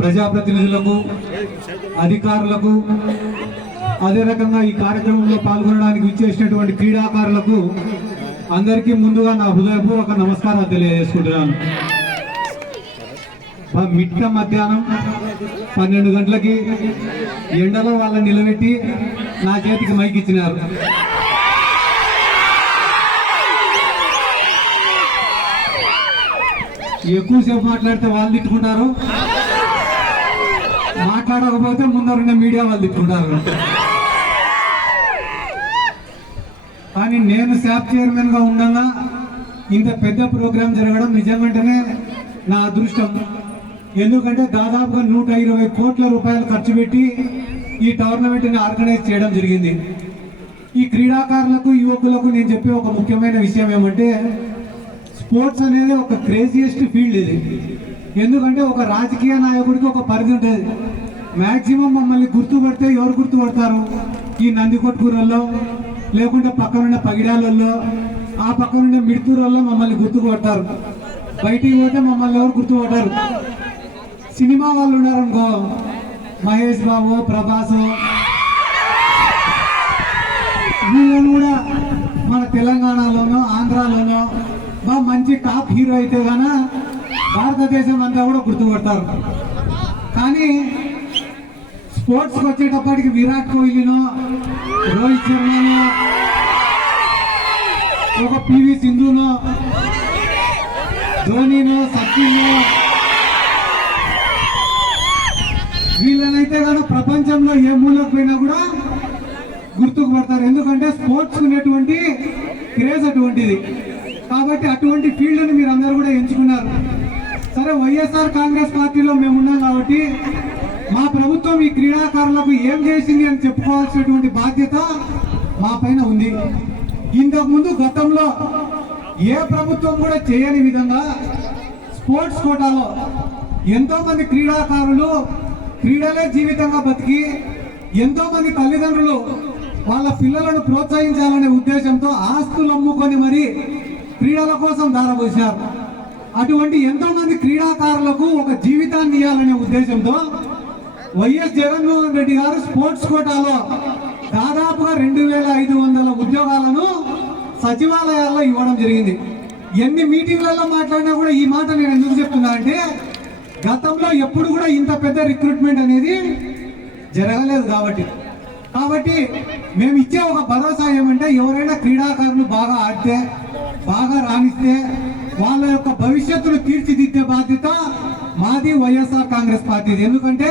ప్రజాప్రతినిధులకు అధికారులకు అదే రకంగా ఈ కార్యక్రమంలో పాల్గొనడానికి విచ్చేసినటువంటి క్రీడాకారులకు అందరికీ ముందుగా నా హృదయపూర్వక నమస్కారాలు తెలియజేసుకుంటున్నాను. మా మిట్ట మధ్యాహ్నం పన్నెండు గంటలకి ఎండలో వాళ్ళని నిలబెట్టి నా చేతికి మైక్ ఇచ్చినారు. ఎక్కువసేపు మాట్లాడితే వాళ్ళు తిట్టుకుంటారు. మాట్లాడకపోతే ముందరున్న మీడియా వాళ్ళు తిట్టుకుంటారు. కానీ నేను శాప్ చైర్మన్గా ఉండగా ఇంత పెద్ద ప్రోగ్రాం జరగడం నిజంగానే నా అదృష్టం. ఎందుకంటే దాదాపుగా నూట ఇరవై కోట్ల రూపాయలు ఖర్చు పెట్టి ఈ టోర్నమెంట్ని ఆర్గనైజ్ చేయడం జరిగింది. ఈ క్రీడాకారులకు యువకులకు నేను చెప్పే ఒక ముఖ్యమైన విషయం ఏమంటే స్పోర్ట్స్ అనేది ఒక క్రేజియెస్ట్ ఫీల్డ్ ఇది. ఎందుకంటే ఒక రాజకీయ నాయకుడికి ఒక పరిధి ఉంటుంది. మ్యాక్సిమం మమ్మల్ని గుర్తుపడితే ఎవరు గుర్తుపడతారు ఈ నందికొట్కూరల్లో లేకుంటే పక్కనున్న పగిడాలలో ఆ పక్కనున్న మిడుతూరల్లో మమ్మల్ని గుర్తుపడతారు బయటికి పోతే మమ్మల్ని ఎవరు గుర్తుపడతారు సినిమా వాళ్ళు ఉన్నారనుకో మహేష్ బాబు ప్రభాస్ వీళ్ళని కూడా మన తెలంగాణలోనో ఆంధ్రాలోనో మంచి టాప్ హీరో అయితే గాన భారతదేశం అంతా కూడా గుర్తుపడతారు. కానీ స్పోర్ట్స్కి వచ్చేటప్పటికి విరాట్ కోహ్లీనో రోహిత్ శర్మనో ఒక పివి సింధునో ధోనినో సచిన్నో వీళ్ళనైతే కానీ ప్రపంచంలో ఏ మూలకు పోయినా కూడా గుర్తుకు పడతారు. ఎందుకంటే స్పోర్ట్స్ ఉన్నటువంటి క్రేజ్ అటువంటిది. కాబట్టి అటువంటి ఫీల్డ్ని మీరు అందరూ కూడా ఎంచుకున్నారు. సరే వైఎస్ఆర్ కాంగ్రెస్ పార్టీలో మేము ఉన్నాం కాబట్టి మా ప్రభుత్వం ఈ క్రీడాకారులకు ఏం చేసింది అని చెప్పుకోవాల్సినటువంటి బాధ్యత మా పైన ఉంది. ఇంతకు ముందు గతంలో ఏ ప్రభుత్వం కూడా చేయని విధంగా స్పోర్ట్స్ కోటాలో ఎంతో మంది క్రీడాకారులు క్రీడలే జీవితంగా బతికి ఎంతో మంది తల్లిదండ్రులు వాళ్ళ పిల్లలను ప్రోత్సహించాలనే ఉద్దేశంతో ఆస్తులు అమ్ముకొని మరి క్రీడల కోసం దారపోశారు అటువంటి ఎంతో మంది క్రీడాకారులకు ఒక జీవితాన్ని ఇవ్వాలనే ఉద్దేశంతో వైఎస్ జగన్మోహన్ రెడ్డి గారు స్పోర్ట్స్ కోటాలో దాదాపుగా రెండు వేల ఐదు వందల ఉద్యోగాలను సచివాలయాల్లో ఇవ్వడం జరిగింది. ఎన్ని మీటింగ్లలో మాట్లాడినా కూడా ఈ మాట నేను ఎందుకు చెప్తున్నా అంటే గతంలో ఎప్పుడు కూడా ఇంత పెద్ద రిక్రూట్మెంట్ అనేది జరగలేదు కాబట్టి. కాబట్టి మేము ఇచ్చే ఒక భరోసా ఏమంటే ఎవరైనా క్రీడాకారులు బాగా ఆడితే బాగా రాణిస్తే వాళ్ళ యొక్క భవిష్యత్తును తీర్చిదిద్దే బాధ్యత మాది వైఎస్ఆర్ కాంగ్రెస్ పార్టీది. ఎందుకంటే